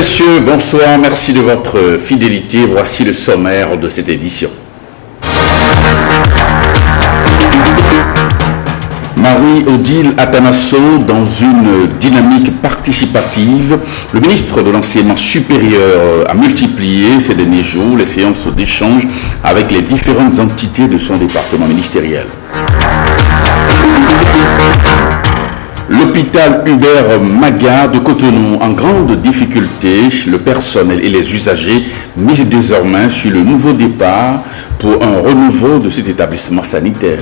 messieurs, bonsoir, merci de votre fidélité. Voici le sommaire de cette édition. Marie-Odile Atanasso, dans une dynamique participative, le ministre de l'Enseignement supérieur a multiplié ces derniers jours les séances d'échange avec les différentes entités de son département ministériel. L'hôpital Hubert Maga de Cotonou en grande difficulté, le personnel et les usagers misent désormais sur le nouveau départ pour un renouveau de cet établissement sanitaire.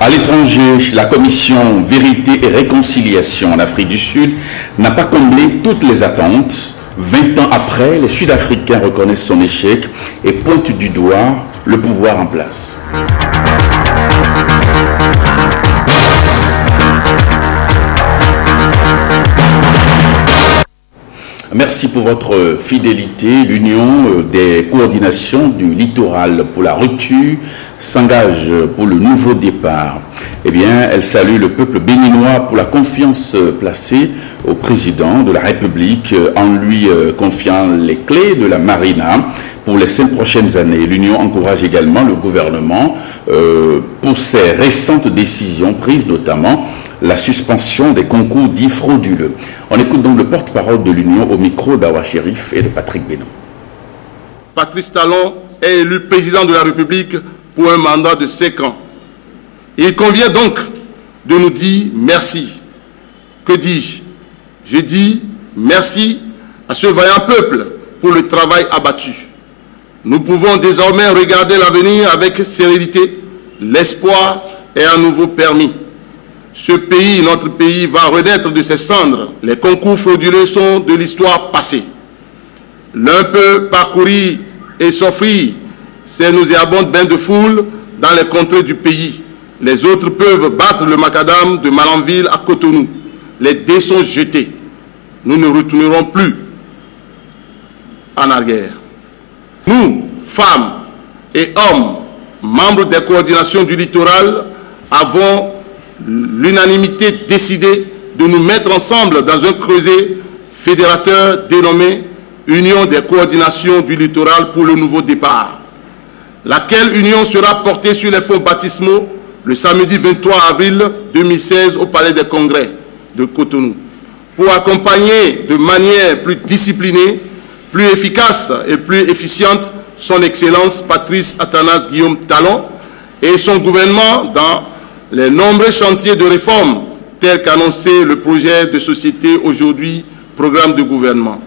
À l'étranger, la commission Vérité et Réconciliation en Afrique du Sud n'a pas comblé toutes les attentes. 20 ans après, les Sud-Africains reconnaissent son échec et pointent du doigt le pouvoir en place. Merci pour votre fidélité. L'Union des coordinations du littoral pour la rupture s'engage pour le nouveau départ. Eh bien, elle salue le peuple béninois pour la confiance placée au président de la République en lui confiant les clés de la marina pour les 5 prochaines années. L'Union encourage également le gouvernement pour ses récentes décisions prises, notamment la suspension des concours dits frauduleux. On écoute donc le porte-parole de l'Union au micro d'Awa Chérif et de Patrick Bénon. Patrice Talon est élu président de la République pour un mandat de 5 ans. Il convient donc de nous dire merci. Que dis-je? Je dis merci à ce vaillant peuple pour le travail abattu. Nous pouvons désormais regarder l'avenir avec sérénité. L'espoir est à nouveau permis. Ce pays, notre pays, va renaître de ses cendres. Les concours frauduleux sont de l'histoire passée. L'un peut parcourir et s'offrir ces nauséabondes bains de foule dans les contrées du pays. Les autres peuvent battre le macadam de Malanville à Cotonou. Les dés sont jetés. Nous ne retournerons plus en arrière. Nous, femmes et hommes, membres des coordinations du littoral, avons l'unanimité décidé de nous mettre ensemble dans un creuset fédérateur dénommé Union des coordinations du littoral pour le nouveau départ, laquelle union sera portée sur les fonds baptismaux le samedi 23 avril 2016 au Palais des Congrès de Cotonou, pour accompagner de manière plus disciplinée, plus efficace et plus efficiente son Excellence Patrice Athanas Guillaume Talon et son gouvernement dans les nombreux chantiers de réforme tels qu'annoncé le projet de société aujourd'hui, programme de gouvernement.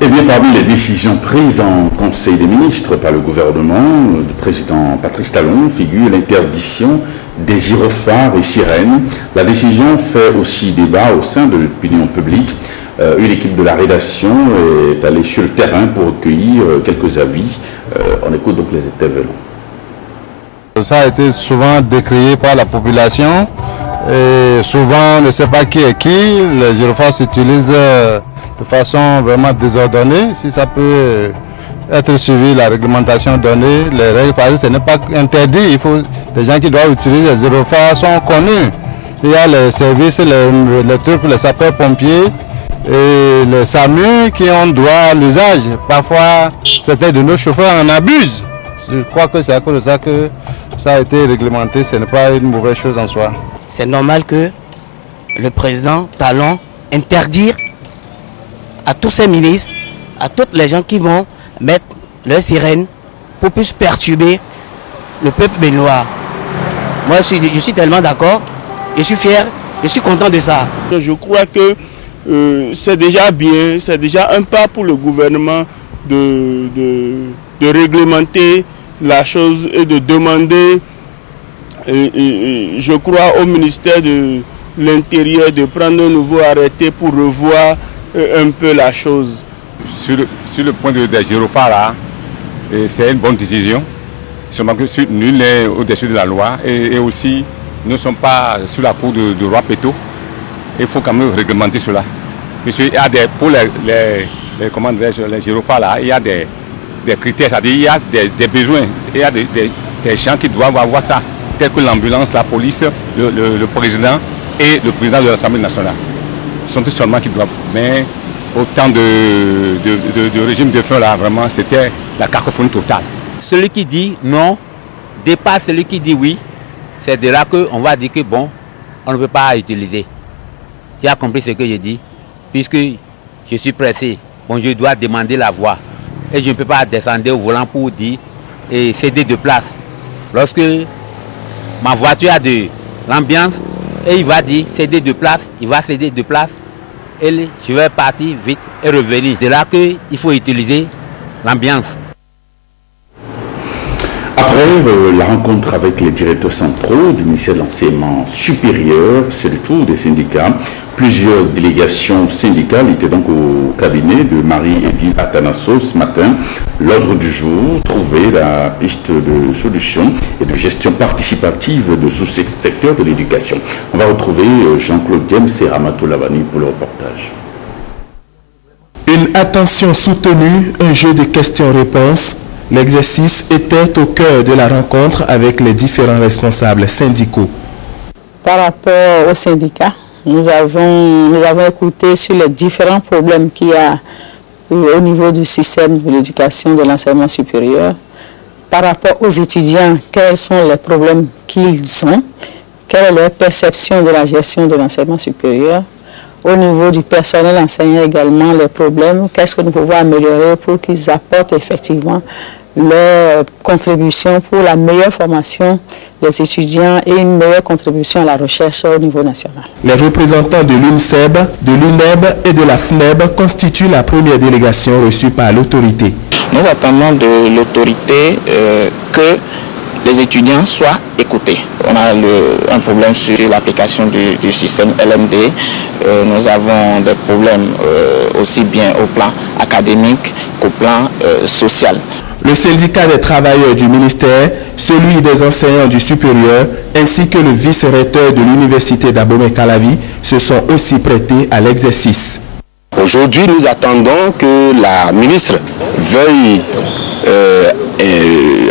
Eh bien, parmi les décisions prises en Conseil des ministres par le gouvernement du président Patrice Talon figure l'interdiction des gyrophares et sirènes. La décision fait aussi débat au sein de l'opinion publique. Une équipe de la rédaction est allée sur le terrain pour recueillir quelques avis. On écoute donc les intervenants. Ça a été souvent décrié par la population et souvent on ne sait pas qui est qui. Les gyrophares s'utilisent de façon vraiment désordonnée. Si ça peut être suivi, la réglementation donnée, les règles, par exemple, ce n'est pas interdit. Il faut, les gens qui doivent utiliser les gyrophares sont connus. Il y a les services, les trucs, les sapeurs-pompiers et les SAMU qui ont droit à l'usage. Parfois, certains de nos chauffeurs en abusent. Je crois que c'est à cause de ça que ça a été réglementé. Ce n'est pas une mauvaise chose en soi. C'est normal que le président Talon interdire à tous ces ministres, à tous les gens qui vont mettre leur sirène pour plus perturber le peuple béninois. Moi, je suis tellement d'accord, je suis fier, je suis content de ça. Je crois que c'est déjà bien, c'est déjà un pas pour le gouvernement de réglementer la chose et de demander, je crois, au ministère de l'Intérieur de prendre un nouveau arrêté pour revoir un peu la chose. Sur le point des gyrophares, c'est une bonne décision. Seulement que nul n'est au-dessus de la loi et aussi nous ne sommes pas sous la cour de roi Péto. Il faut quand même réglementer cela. Parce qu'il y a pour les gyrophares, il y a des critères, c'est-à-dire il y a des besoins, il y a des gens qui doivent avoir ça. tels que l'ambulance, la police, le président et le président de l'Assemblée nationale. Ce sont tous seulement qui doivent. Mais autant de régime de feu là, vraiment, c'était la cacophonie totale. Celui qui dit non dépasse celui qui dit oui. C'est de là qu'on va dire que bon, on ne peut pas utiliser. Tu as compris ce que je dis? Puisque je suis pressé, bon, je dois demander la voie. Et je ne peux pas descendre au volant pour dire et céder de place. Lorsque ma voiture a de l'ambiance, et il va dire céder de place, il va céder de place. Et je vais partir vite et revenir. C'est là qu'il faut utiliser l'ambiance. Après la rencontre avec les directeurs centraux du ministère de l'Enseignement supérieur, c'est le tour des syndicats. Plusieurs délégations syndicales étaient donc au cabinet de Marie-Édile Atanasso ce matin. L'ordre du jour, trouver la piste de solution et de gestion participative de ce secteur de l'éducation. On va retrouver Jean-Claude James et Ramato Lavani pour le reportage. Une attention soutenue, un jeu de questions-réponses. L'exercice était au cœur de la rencontre avec les différents responsables syndicaux. Par rapport aux syndicats, nous avons écouté sur les différents problèmes qu'il y a au niveau du système de l'éducation de l'enseignement supérieur. Par rapport aux étudiants, quels sont les problèmes qu'ils ont, quelle est leur perception de la gestion de l'enseignement supérieur. Au niveau du personnel enseignant également, les problèmes, qu'est-ce que nous pouvons améliorer pour qu'ils apportent effectivement leur contribution pour la meilleure formation des étudiants et une meilleure contribution à la recherche au niveau national. Les représentants de l'UNSEB, de l'UNEB et de la FNEB constituent la première délégation reçue par l'autorité. Nous attendons de l'autorité que les étudiants soient écoutés. On a un problème sur l'application du système LMD. Nous avons des problèmes aussi bien au plan académique qu'au plan social. Le syndicat des travailleurs du ministère, celui des enseignants du supérieur, ainsi que le vice-recteur de l'université d'Abomey-Calavi se sont aussi prêtés à l'exercice. Aujourd'hui, nous attendons que la ministre veuille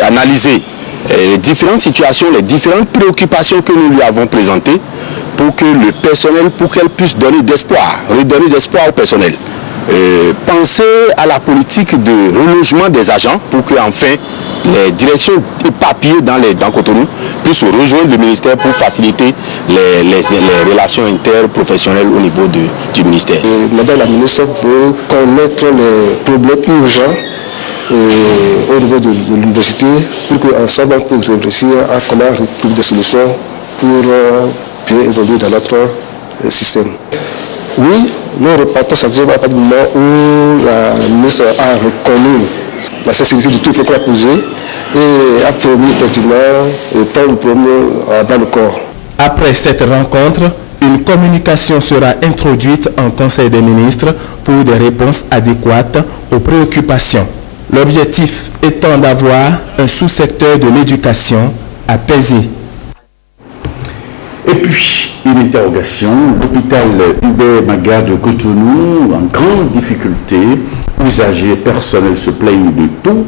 analyser les différentes situations, les différentes préoccupations que nous lui avons présentées pour que le personnel, pour qu'elle puisse donner d'espoir, redonner d'espoir au personnel. Penser à la politique de relogement des agents pour que enfin les directions éparpillées dans Cotonou puissent rejoindre le ministère pour faciliter les relations interprofessionnelles au niveau du ministère. Madame la ministre veut connaître les problèmes urgents au niveau de l'université pour qu'ensemble on puisse réfléchir à comment trouver des solutions pour bien évoluer dans notre système. Oui, nous repartons à partir du moment où la ministre a reconnu la sincérité du tout qu'on a posé et a promis effectivement de prendre le problème à bas le corps. Après cette rencontre, une communication sera introduite en Conseil des ministres pour des réponses adéquates aux préoccupations. L'objectif étant d'avoir un sous-secteur de l'éducation apaisé. Et puis, une interrogation, l'hôpital Hubert Maga de Cotonou, en grande difficulté, usagers et personnels se plaignent de tout.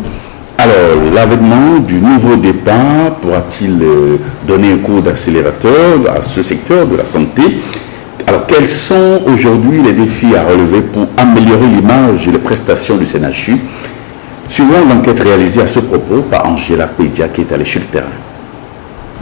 Alors, l'avènement du nouveau départ pourra-t-il donner un coup d'accélérateur à ce secteur de la santé? Alors, quels sont aujourd'hui les défis à relever pour améliorer l'image et les prestations du CNHU? Suivons l'enquête réalisée à ce propos par Angela Pédia qui est allée sur le terrain.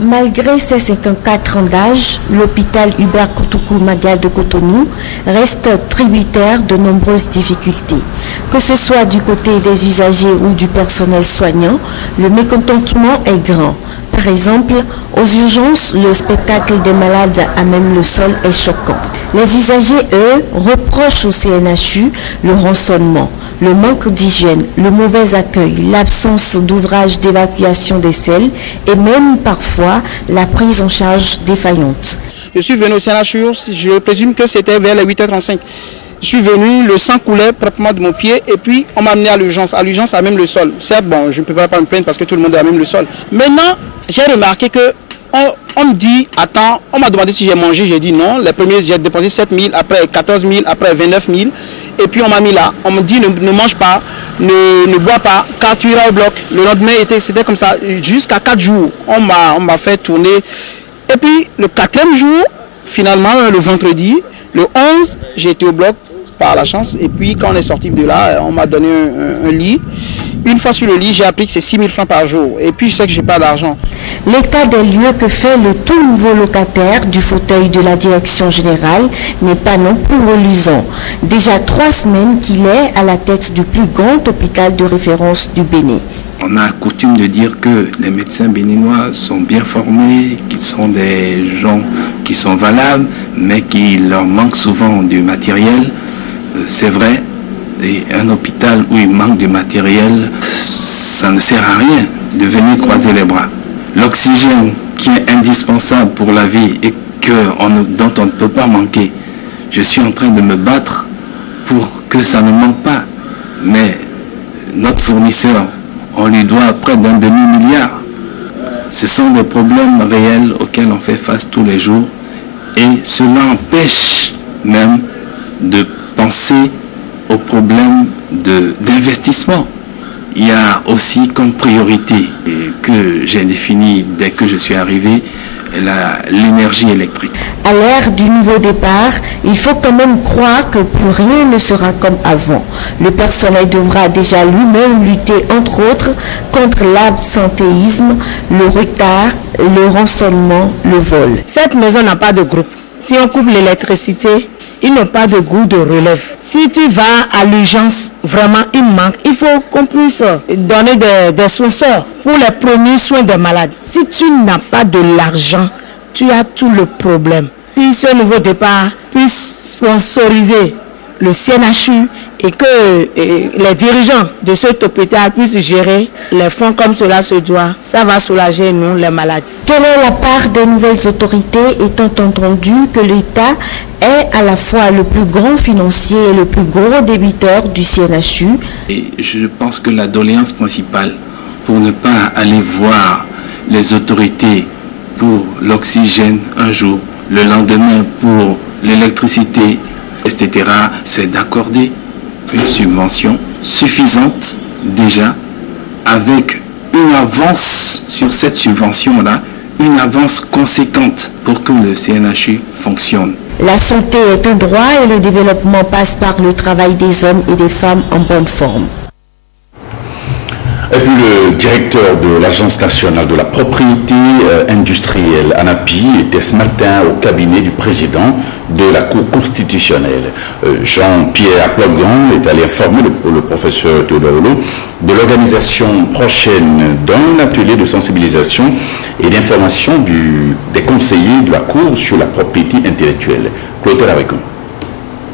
Malgré ses 54 ans d'âge, l'hôpital Hubert Koutoukou Maga de Cotonou reste tributaire de nombreuses difficultés. Que ce soit du côté des usagers ou du personnel soignant, le mécontentement est grand. Par exemple, aux urgences, le spectacle des malades à même le sol est choquant. Les usagers, eux, reprochent au CNHU le rançonnement, le manque d'hygiène, le mauvais accueil, l'absence d'ouvrage d'évacuation des selles et même parfois la prise en charge défaillante. Je suis venu au CNHU, je présume que c'était vers les 8h35. Je suis venu, le sang coulait proprement de mon pied et puis on m'a amené à l'urgence à même le sol. Certes, bon, je ne peux pas me plaindre parce que tout le monde est à même le sol. Maintenant, j'ai remarqué que on me dit, attends, on m'a demandé si j'ai mangé, j'ai dit non. Les premiers, j'ai dépensé 7 000, après 14 000, après 29 000. Et puis on m'a mis là. On me dit ne mange pas, ne bois pas, car tu iras au bloc. Le lendemain, c'était comme ça. Jusqu'à 4 jours, on m'a fait tourner. Et puis le 4e jour, finalement, le vendredi, le 11, j'ai été au bloc par la chance. Et puis quand on est sorti de là, on m'a donné un lit. Une fois sur le lit, j'ai appris que c'est 6 000 francs par jour. Et puis je sais que je n'ai pas d'argent. L'état des lieux que fait le tout nouveau locataire du fauteuil de la direction générale n'est pas non plus reluisant. Déjà 3 semaines qu'il est à la tête du plus grand hôpital de référence du Bénin. On a coutume de dire que les médecins béninois sont bien formés, qu'ils sont des gens qui sont valables, mais qu'il leur manque souvent du matériel. C'est vrai. Et un hôpital où il manque de matériel, ça ne sert à rien de venir croiser les bras. L'oxygène qui est indispensable pour la vie et dont on ne peut pas manquer, je suis en train de me battre pour que ça ne manque pas. Mais notre fournisseur, on lui doit près d'un demi-milliard. Ce sont des problèmes réels auxquels on fait face tous les jours et cela empêche même de penser aux problèmes d'investissement. Il y a aussi comme priorité que j'ai définie dès que je suis arrivé l'énergie électrique. À l'ère du nouveau départ, il faut quand même croire que plus rien ne sera comme avant. Le personnel devra déjà lui-même lutter entre autres contre l'absentéisme, le retard, le rançonnement, le vol. Cette maison n'a pas de groupe. Si on coupe l'électricité, ils n'ont pas de goût de relève. Si tu vas à l'urgence, vraiment il manque. Il faut qu'on puisse donner des sponsors pour les premiers soins des malades. Si tu n'as pas de l'argent, tu as tout le problème. Si ce nouveau départ puisse sponsoriser le CNHU et que les dirigeants de cet hôpital puissent gérer les fonds comme cela se doit, ça va soulager nous les malades. Quelle est la part des nouvelles autorités étant entendu que l'État est à la fois le plus grand financier et le plus gros débiteur du CNHU? Et je pense que la doléance principale pour ne pas aller voir les autorités pour l'oxygène un jour, le lendemain pour l'électricité, etc., c'est d'accorder une subvention suffisante déjà avec une avance sur cette subvention-là, une avance conséquente pour que le CNHU fonctionne. La santé est un droit et le développement passe par le travail des hommes et des femmes en bonne forme. Et puis le directeur de l'Agence nationale de la propriété industrielle, ANAPI, était ce matin au cabinet du président de la Cour constitutionnelle. Jean-Pierre Aplogan est allé informer le professeur Théodore Hulot de l'organisation prochaine d'un atelier de sensibilisation et d'information des conseillers de la Cour sur la propriété intellectuelle. Clotaire avec nous.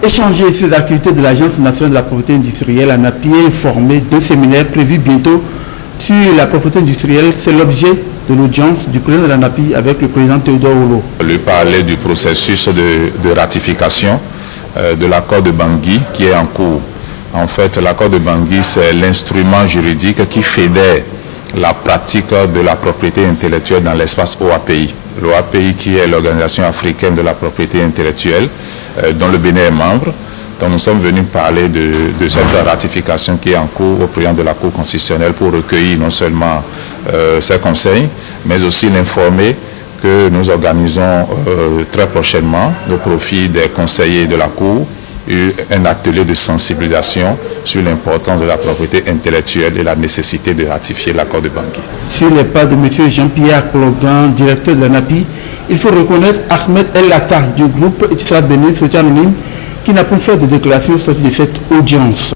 Échanger sur l'activité de l'Agence nationale de la propriété industrielle, ANAPI, et informer deux séminaires prévus bientôt sur la propriété industrielle. C'est l'objet de l'audience du président de l'ANAPI avec le président Théodore Hulot. Lui parler du processus de ratification de l'accord de Bangui qui est en cours. En fait, l'accord de Bangui, c'est l'instrument juridique qui fédère la pratique de la propriété intellectuelle dans l'espace OAPI. L'OAPI qui est l'Organisation africaine de la propriété intellectuelle, dont le Bénin est membre. Donc nous sommes venus parler de cette ratification qui est en cours au président de la Cour constitutionnelle pour recueillir non seulement ses conseils, mais aussi l'informer que nous organisons très prochainement au profit des conseillers de la Cour un atelier de sensibilisation sur l'importance de la propriété intellectuelle et la nécessité de ratifier l'accord de Bangui. Sur les pas de M. Jean-Pierre Aplogan, directeur de l'ANAPI, il faut reconnaître Ahmed El Lata du groupe Etisrat Bénin, Société Anonyme, qui n'a pas fait de déclaration sortie de cette audience.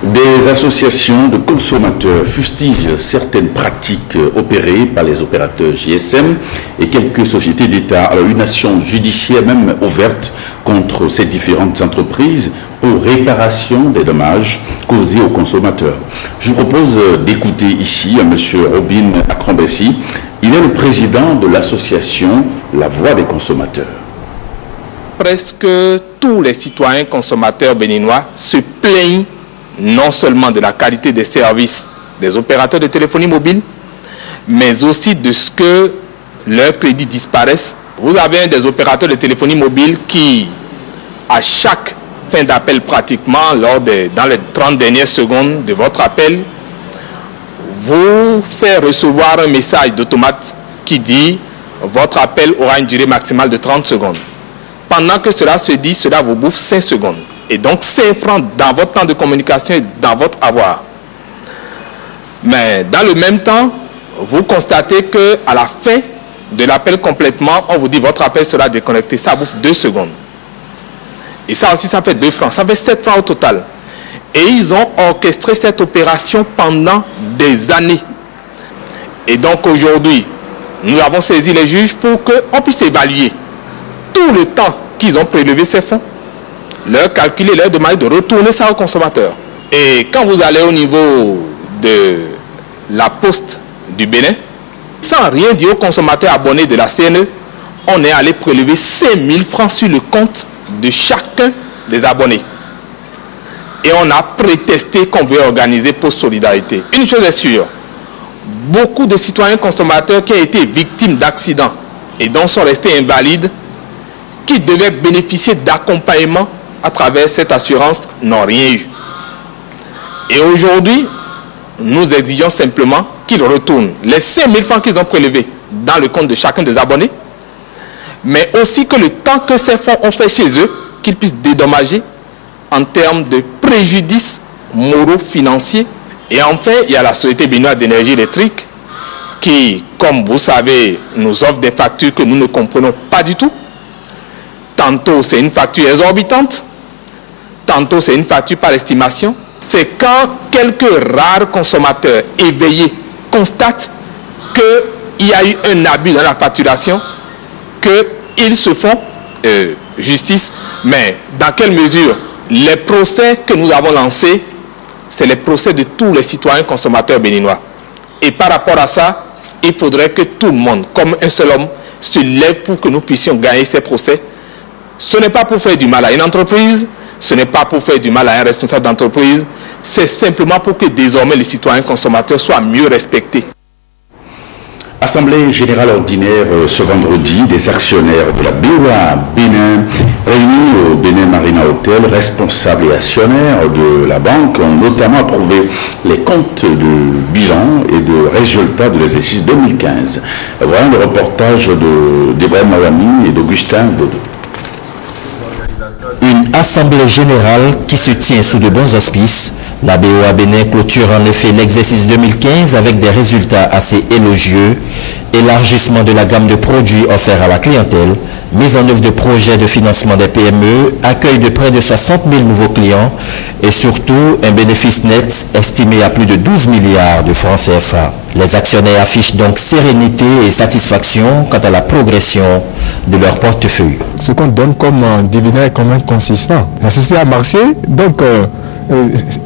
Des associations de consommateurs fustigent certaines pratiques opérées par les opérateurs GSM et quelques sociétés d'État. Alors une action judiciaire même ouverte contre ces différentes entreprises pour réparation des dommages causés aux consommateurs. Je vous propose d'écouter ici M. Robin Akrambessi. Il est le président de l'association La Voix des consommateurs. Presque tous les citoyens consommateurs béninois se plaignent non seulement de la qualité des services des opérateurs de téléphonie mobile, mais aussi de ce que leurs crédits disparaissent. Vous avez des opérateurs de téléphonie mobile qui, à chaque fin d'appel pratiquement, dans les 30 dernières secondes de votre appel, vous fait recevoir un message d'automate qui dit votre appel aura une durée maximale de 30 secondes. Pendant que cela se dit, cela vous bouffe 5 secondes. Et donc 5 francs dans votre temps de communication et dans votre avoir. Mais dans le même temps, vous constatez qu'à la fin de l'appel complètement, on vous dit votre appel sera déconnecté. Ça bouffe 2 secondes. Et ça aussi, ça fait 2 francs. Ça fait 7 francs au total. Et ils ont orchestré cette opération pendant des années. Et donc aujourd'hui, nous avons saisi les juges pour qu'on puisse évaluer tout le temps qu'ils ont prélevé ces fonds, leur calculer, leur demander de retourner ça aux consommateurs. Et quand vous allez au niveau de la poste du Bénin, sans rien dire aux consommateurs abonnés de la CNE, on est allé prélever 5 000 francs sur le compte de chacun des abonnés. Et on a prétesté qu'on veut organiser Poste Solidarité. Une chose est sûre, beaucoup de citoyens consommateurs qui ont été victimes d'accidents et dont sont restés invalides, qui devaient bénéficier d'accompagnement à travers cette assurance, n'ont rien eu. Et aujourd'hui, nous exigeons simplement qu'ils retournent les 5 000 francs qu'ils ont prélevés dans le compte de chacun des abonnés, mais aussi que le temps que ces fonds ont fait chez eux, qu'ils puissent dédommager en termes de préjudice moraux, financiers. Et enfin, il y a la Société béninoise d'énergie électrique qui, comme vous savez, nous offre des factures que nous ne comprenons pas du tout. Tantôt, c'est une facture exorbitante. Tantôt, c'est une facture par estimation. C'est quand quelques rares consommateurs éveillés constatent qu'il y a eu un abus dans la facturation, qu'ils se font justice. Mais dans quelle mesure? Les procès que nous avons lancés, c'est les procès de tous les citoyens consommateurs béninois. Et par rapport à ça, il faudrait que tout le monde, comme un seul homme, se lève pour que nous puissions gagner ces procès. Ce n'est pas pour faire du mal à une entreprise, ce n'est pas pour faire du mal à un responsable d'entreprise, c'est simplement pour que désormais les citoyens consommateurs soient mieux respectés. Assemblée générale ordinaire ce vendredi des actionnaires de la BOA Bénin, réunis au Bénin Marina Hotel, responsables et actionnaires de la banque ont notamment approuvé les comptes de bilan et de résultats de l'exercice 2015. Voilà le reportage d'Ibrahim Mawami et d'Augustin Bodo. Une assemblée générale qui se tient sous de bons auspices. La BOA Bénin clôture en effet l'exercice 2015 avec des résultats assez élogieux, élargissement de la gamme de produits offerts à la clientèle, mise en œuvre de projets de financement des PME, accueil de près de 60 000 nouveaux clients et surtout un bénéfice net estimé à plus de 12 milliards de francs CFA. Les actionnaires affichent donc sérénité et satisfaction quant à la progression de leur portefeuille. Ce qu'on donne comme dividende est quand même consistant. La société a marché, donc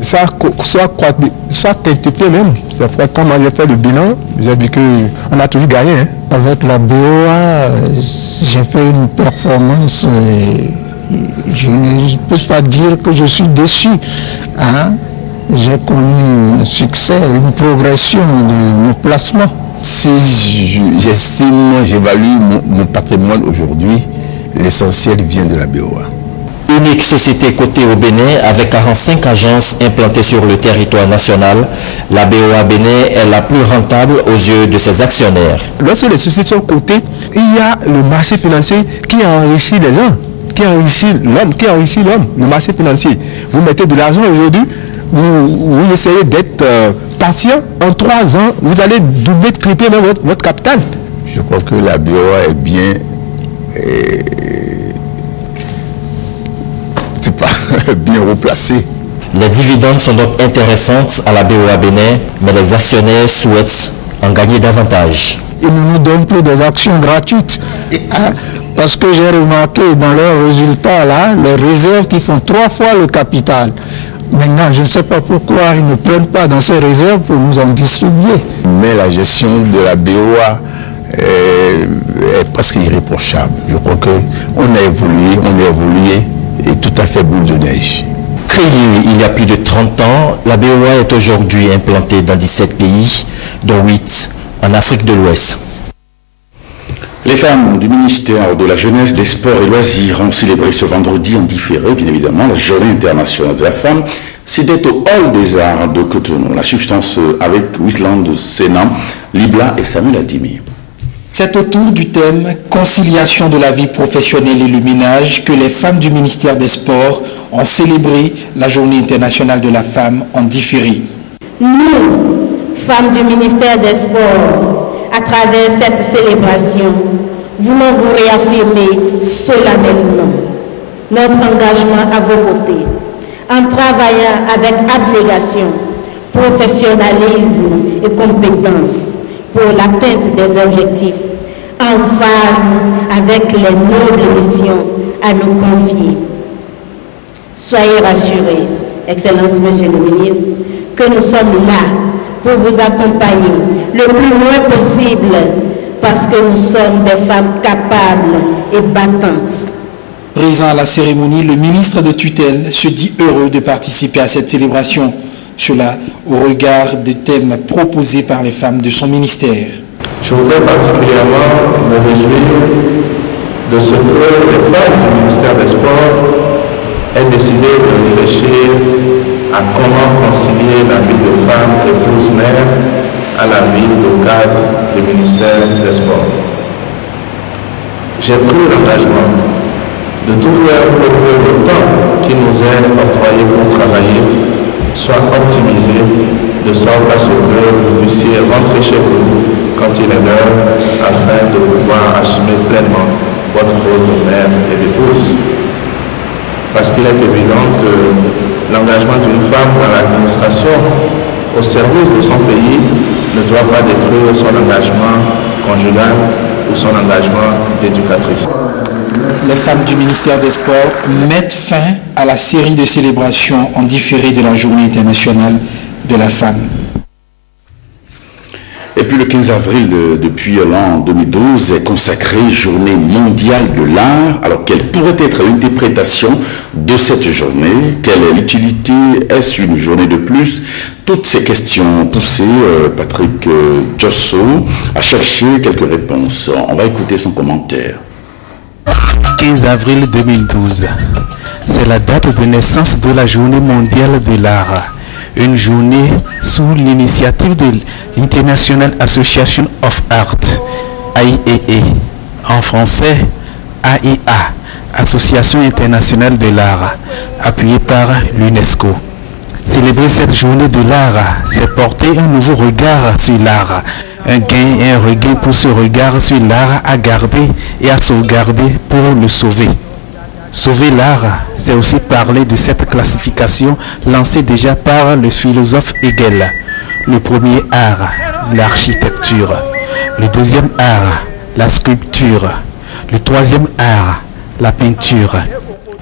ça quintuplé même. C'est pourquoi quand j'ai fait le bilan, j'ai vu qu'on a toujours gagné. Hein. Avec la BOA, j'ai fait une performance. Je ne peux pas dire que je suis déçu. Hein. J'ai connu un succès, une progression de mon placement. Si j'évalue mon patrimoine aujourd'hui, l'essentiel vient de la BOA. Unique société cotée au Bénin avec 45 agences implantées sur le territoire national, la BOA Bénin est la plus rentable aux yeux de ses actionnaires. Lorsque les sociétés sont cotées, il y a le marché financier qui enrichit les gens, qui enrichit l'homme, le marché financier. Vous mettez de l'argent aujourd'hui, vous essayez d'être patient, en 3 ans, vous allez doubler, tripler même votre capital. Je crois que la BOA est bien... c'est pas bien replacé. Les dividendes sont donc intéressantes à la BOA Bénin, mais les actionnaires souhaitent en gagner davantage. Ils ne nous donnent plus des actions gratuites. Hein, parce que j'ai remarqué dans leurs résultats, là, les réserves qui font 3 fois le capital. Maintenant, je ne sais pas pourquoi ils ne prennent pas dans ces réserves pour nous en distribuer. Mais la gestion de la BOA est presque irréprochable. Je crois qu'on a évolué et tout à fait boule de neige. Créée il y a plus de 30 ans, la BOA est aujourd'hui implantée dans 17 pays, dont 8 en Afrique de l'Ouest. Les femmes du ministère de la Jeunesse, des Sports et Loisirs ont célébré ce vendredi en différé, bien évidemment, la Journée internationale de la femme. C'était au Hall des Arts de Cotonou. La substance avec Wisland Sénat, Libla et Samuel Adimi. C'est autour du thème « Conciliation de la vie professionnelle et le ménage » que les femmes du ministère des Sports ont célébré la Journée internationale de la femme en différé. Nous, femmes du ministère des Sports, à travers cette célébration, voulons vous réaffirmer solennellement notre engagement à vos côtés, en travaillant avec abnégation, professionnalisme et compétence pour l'atteinte des objectifs, en phase avec les nobles missions à nous confier. Soyez rassurés, Excellence Monsieur le Ministre, que nous sommes là pour vous accompagner le plus loin possible parce que nous sommes des femmes capables et battantes. Présent à la cérémonie, le ministre de tutelle se dit heureux de participer à cette célébration, cela au regard des thèmes proposés par les femmes de son ministère. Je voudrais particulièrement me réjouir de ce que les femmes du ministère des Sports aient décidé de réfléchir à comment concilier la vie de femme épouse-mère à la vie de cadre du ministère des Sports. J'ai pris l'engagement de tout faire pour que le temps qui nous est octroyé pour travailler soit optimisé de sorte à ce que vous puissiez rentrer chez vous quand il est l'heure afin de pouvoir assumer pleinement votre rôle de mère et d'épouse. Parce qu'il est évident que l'engagement d'une femme dans l'administration au service de son pays ne doit pas détruire son engagement conjugal ou son engagement d'éducatrice. Les femmes du ministère des Sports mettent fin à la série de célébrations en différé de la Journée internationale de la femme. Et puis le 15 avril, depuis l'an 2012, est consacrée Journée mondiale de l'art. Alors quelle pourrait être l'interprétation de cette journée? Quelle est l'utilité? Est-ce une journée de plus? Toutes ces questions poussées, Patrick Josso a cherché quelques réponses. On va écouter son commentaire. 15 avril 2012, c'est la date de naissance de la Journée mondiale de l'art. Une journée sous l'initiative de l'International Association of Art, IAA, en français AIA, Association internationale de l'art, appuyée par l'UNESCO. Célébrer cette journée de l'art, c'est porter un nouveau regard sur l'art, un gain et un regain pour ce regard sur l'art à garder et à sauvegarder pour le sauver. Sauver l'art, c'est aussi parler de cette classification lancée déjà par le philosophe Hegel. Le premier art, l'architecture. Le deuxième art, la sculpture. Le troisième art, la peinture.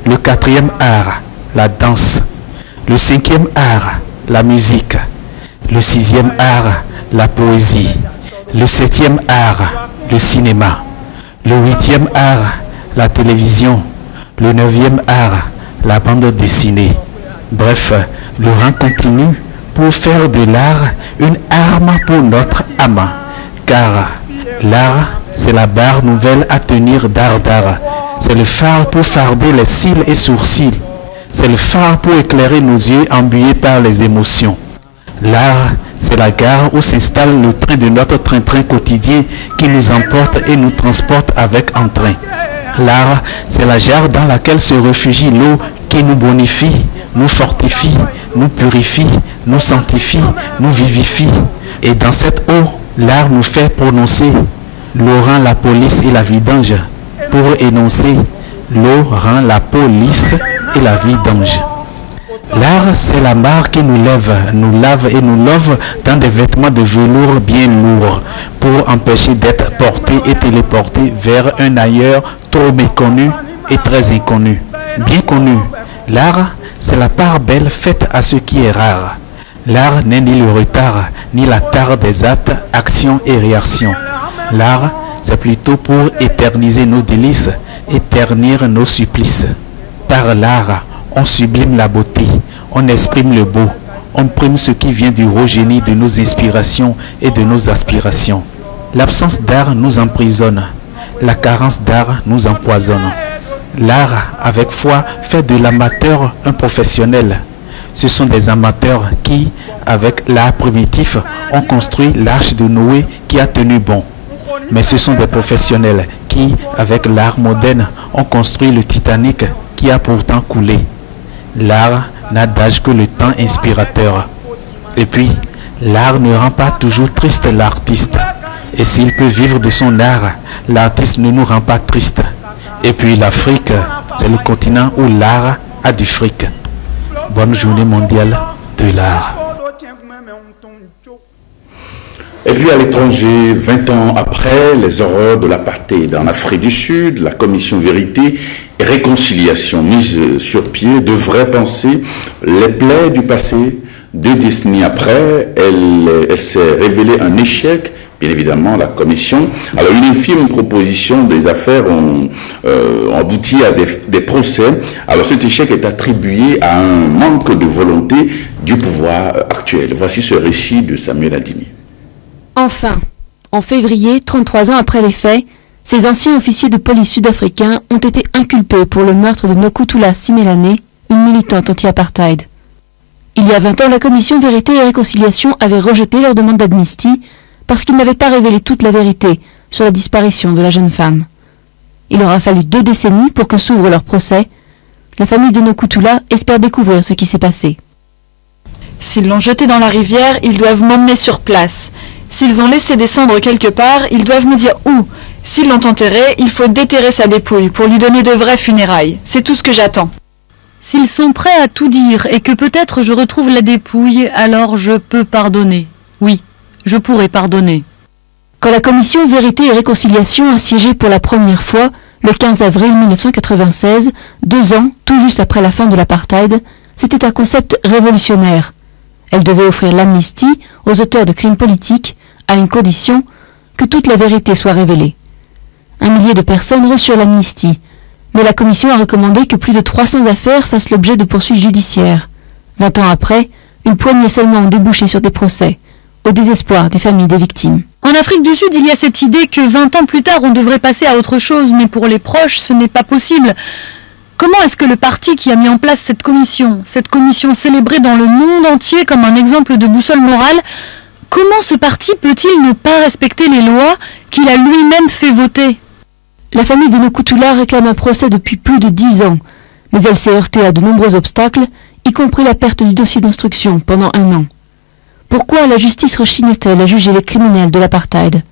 Le quatrième art, la danse. Le cinquième art, la musique. Le sixième art, la poésie. Le septième art, le cinéma. Le huitième art, la télévision. Le neuvième art, la bande dessinée. Bref, le rang continue pour faire de l'art une arme pour notre âme. Car l'art, c'est la barre nouvelle à tenir d'art. C'est le phare pour farder les cils et sourcils. C'est le phare pour éclairer nos yeux embués par les émotions. L'art, c'est la gare où s'installe le train de notre train-train quotidien qui nous emporte et nous transporte avec entrain. L'art, c'est la jarre dans laquelle se réfugie l'eau qui nous bonifie, nous fortifie, nous purifie, nous sanctifie, nous vivifie. Et dans cette eau, l'art nous fait prononcer l'eau rend la police et la vidange pour énoncer l'eau rend la police et la vidange. L'art, c'est la mare qui nous lève, nous lave et nous love dans des vêtements de velours bien lourds pour empêcher d'être portés et téléportés vers un ailleurs trop méconnu et très inconnu. Bien connu, l'art, c'est la part belle faite à ce qui est rare. L'art n'est ni le retard, ni la tare des actes, actions et réactions. L'art, c'est plutôt pour éterniser nos délices, éternir nos supplices. Par l'art, on sublime la beauté, on exprime le beau, on prime ce qui vient du haut génie de nos inspirations et de nos aspirations. L'absence d'art nous emprisonne. la carence d'art nous empoisonne. L'art avec foi fait de l'amateur un professionnel. Ce sont des amateurs qui, avec l'art primitif, ont construit l'arche de Noé qui a tenu bon. Mais ce sont des professionnels qui, avec l'art moderne, ont construit le Titanic qui a pourtant coulé. L'art n'a d'âge que le temps inspirateur. Et puis, l'art ne rend pas toujours triste l'artiste. Et s'il peut vivre de son art, l'artiste ne nous rend pas triste. Et puis l'Afrique, c'est le continent où l'art a du fric. Bonne journée mondiale de l'art. Et puis à l'étranger, 20 ans après les horreurs de l'apartheid en Afrique du Sud, la commission Vérité et Réconciliation mise sur pied devrait penser les plaies du passé. 2 décennies après, elle s'est révélée un échec. Bien évidemment, la commission. Alors, une infime proposition des affaires ont abouti à des procès. Alors, cet échec est attribué à un manque de volonté du pouvoir actuel. Voici ce récit de Samuel Adimi. Enfin, en février, 33 ans après les faits, ces anciens officiers de police sud-africains ont été inculpés pour le meurtre de Nokuthula Simelane, une militante anti-apartheid. Il y a 20 ans, la commission Vérité et Réconciliation avait rejeté leur demande d'amnistie parce qu'ils n'avaient pas révélé toute la vérité sur la disparition de la jeune femme. Il aura fallu 2 décennies pour que s'ouvre leur procès. La famille de Nokuthula espère découvrir ce qui s'est passé. S'ils l'ont jeté dans la rivière, ils doivent m'emmener sur place. S'ils ont laissé des cendres quelque part, ils doivent me dire où. S'ils l'ont enterré, il faut déterrer sa dépouille pour lui donner de vraies funérailles. C'est tout ce que j'attends. S'ils sont prêts à tout dire et que peut-être je retrouve la dépouille, alors je peux pardonner. Oui, je pourrai pardonner. Quand la commission Vérité et Réconciliation a siégé pour la première fois, le 15 avril 1996, 2 ans, tout juste après la fin de l'apartheid, c'était un concept révolutionnaire. Elle devait offrir l'amnistie aux auteurs de crimes politiques, à une condition, que toute la vérité soit révélée. 1 millier de personnes reçurent l'amnistie, mais la commission a recommandé que plus de 300 affaires fassent l'objet de poursuites judiciaires. 20 ans après, une poignée seulement ont débouché sur des procès, au désespoir des familles des victimes. En Afrique du Sud, il y a cette idée que 20 ans plus tard, on devrait passer à autre chose, mais pour les proches, ce n'est pas possible. Comment est-ce que le parti qui a mis en place cette commission célébrée dans le monde entier comme un exemple de boussole morale, comment ce parti peut-il ne pas respecter les lois qu'il a lui-même fait voter? La famille de Nokuthula réclame un procès depuis plus de 10 ans, mais elle s'est heurtée à de nombreux obstacles, y compris la perte du dossier d'instruction pendant 1 an. Pourquoi la justice rechigne-t-elle à juger les criminels de l'apartheid?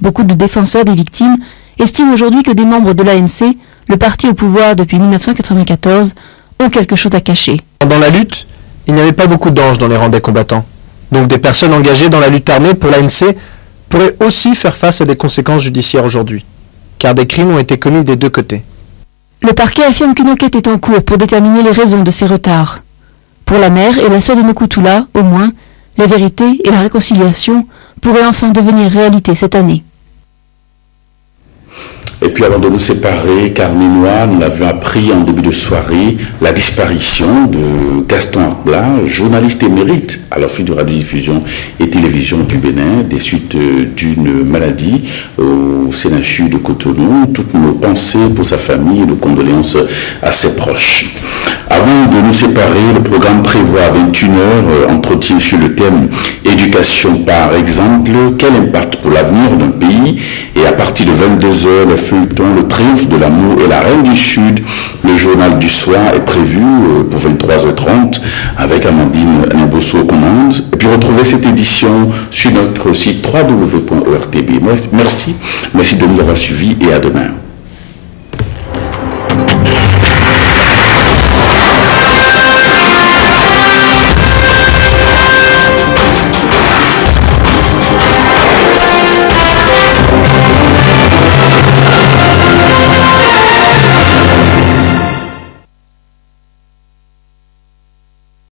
Beaucoup de défenseurs des victimes estiment aujourd'hui que des membres de l'ANC, le parti au pouvoir depuis 1994, ont quelque chose à cacher. Dans la lutte, il n'y avait pas beaucoup d'anges dans les rangs des combattants. Donc des personnes engagées dans la lutte armée pour l'ANC pourraient aussi faire face à des conséquences judiciaires aujourd'hui, car des crimes ont été commis des 2 côtés. Le parquet affirme qu'une enquête est en cours pour déterminer les raisons de ces retards. Pour la mère et la sœur de Nokuthula, au moins, la vérité et la réconciliation pourraient enfin devenir réalité cette année. Et puis avant de nous séparer, Carminois, nous l'avions appris en début de soirée, la disparition de Gaston Arbla, journaliste émérite à l'Office de radiodiffusion et télévision du Bénin, des suites d'une maladie au CNHU de Cotonou. Toutes nos pensées pour sa famille et nos condoléances à ses proches. Avant de nous séparer, le programme prévoit à 21h entretien sur le thème éducation par exemple, quel impact pour l'avenir d'un pays, et à partir de 22h, le feuilleton Le Triomphe de l'amour et la Reine du Sud, le journal du soir est prévu pour 23h30 avec Amandine Nabosso aux commandes. Et puis retrouvez cette édition sur notre site www.ortb. Merci de nous avoir suivis et à demain.